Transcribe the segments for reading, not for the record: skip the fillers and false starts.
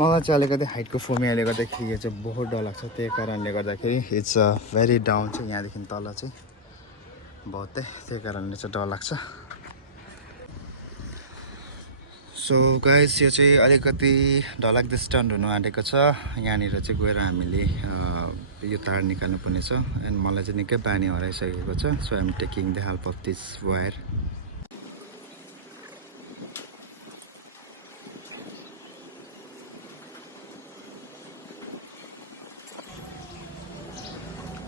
मलाई चाहिँ अलिकति हाइटको फोमियाले गर्दाखेरि यो चाहिँ बहुत डर लाग्छ। त्यही कारणले गर्दाखेरि इट्स भेरी डाउन चाहिँ यहाँदेखि तल चाहिँ बहुतै, त्यही कारणले चाहिँ डर लाग्छ। सो गाइस यो चाहिँ अलिकति डरलाग्दो स्टन्ट हुनु आँटेको छ। यहाँनिर चाहिँ गएर हामीले यो तार निकाल्नु पर्ने छ एन्ड मलाई चाहिँ निकै बानी हराइसकेको छ। So I am taking the help of this wire.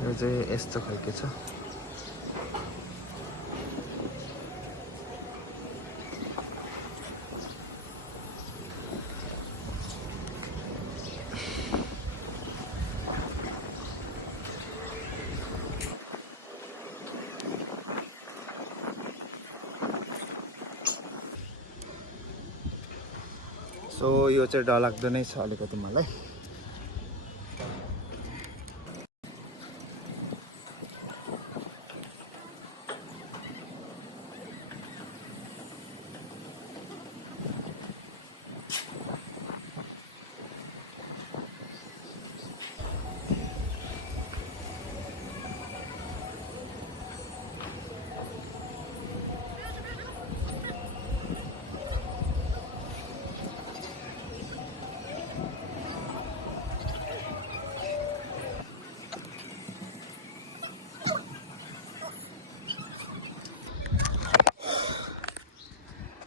यो चाहिँ यस्तो खालके छ। सो यो चाहिँ डरलाग्दो नै छ अलिकति मलाई।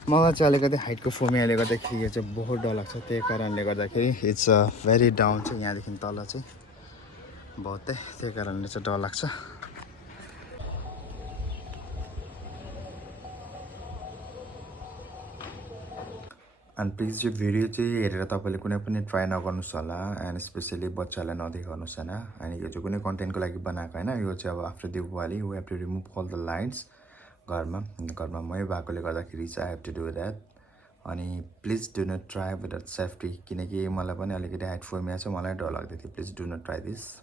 मलाई चाहिँ अलिकति हाइटको फोमियाले गर्दाखेरि यो चाहिँ बहुत डर लाग्छ। त्यही कारणले गर्दाखेरि इट्स भेरी डाउन चाहिँ यहाँदेखि तल चाहिँ बहुतै, त्यही कारणले चाहिँ डर लाग्छ। एन्ड प्लिज यो भिडियो चाहिँ हेरेर तपाईँले कुनै पनि ट्राई नगर्नुहोस् होला एन्ड स्पेसली बच्चालाई नदेखाउनुहोस् होइन। अनि यो चाहिँ कुनै कन्टेन्टको लागि बनाएको होइन। यो चाहिँ अब after Diwali we have to remove all the lights. घरमा मै भएकोले गर्दाखेरि चाहिँ I have to do that. अनि please do not try without safety, किनकि मलाई पनि अलिकति हाइट फोमिया छ, मलाई डर लाग्दै थियो। Please do not try this.